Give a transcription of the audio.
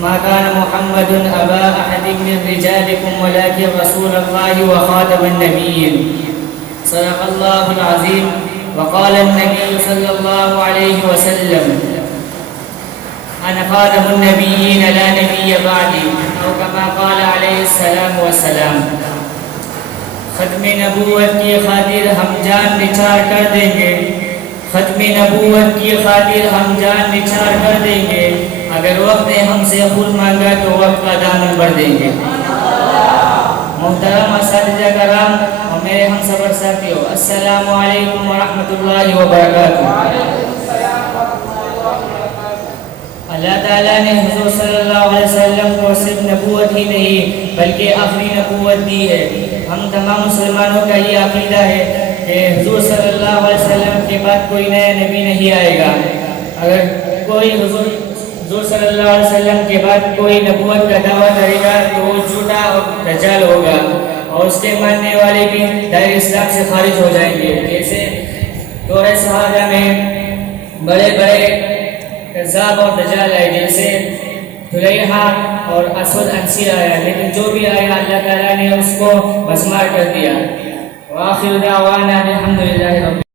ما كان محمد أبا أحد من رجالكم ولكن رسول الله وخاتم النبيين صدق الله العظيم وقال النبي صلى الله عليه وسلم أنا خاتم النبيين لا نبي بعدي أو كما قال عليه السلام والسلام ختم نبوت کی خاطر ہم جان نچھاڑ کر دیں گے، ختم نبوت کی خاطر ہم جان نچھاڑ کر دیں گے، اگر وقت نے ہم سے خود مانگا تو وقت کا دامن بھر دیں گے۔ محترم اساتذہ کرام اور میرے ہم سفر ساتھیوں، السلام علیکم ورحمۃ اللہ وبرکاتہ۔ اللہ تعالیٰ نے حضور صلی اللہ علیہ وسلم کو صرف نبوت ہی نہیں بلکہ آخری نبوت دی ہے۔ ہم تمام مسلمانوں کا یہ عقیدہ ہے کہ حضور صلی اللہ علیہ وسلم کے بعد کوئی نیا نبی نہیں آئے گا۔ اگر کوئی حضور صلی اللہ علیہ وسلم کے بعد کوئی نبوت کا دعویٰ کرے گا تو وہ جھوٹا اور دجال ہوگا، اور اس کے ماننے والے بھی دائرہ اسلام سے خارج ہو جائیں گے۔ جیسے دور صحابہ میں بڑے بڑے کذاب اور دجال آئے، جیسے طلیحہ اور اسود عنسی آیا، لیکن جو بھی آیا اللہ تعالیٰ نے اس کو مسمار کر دیا۔ وآخر دعوانا الحمدللہ رب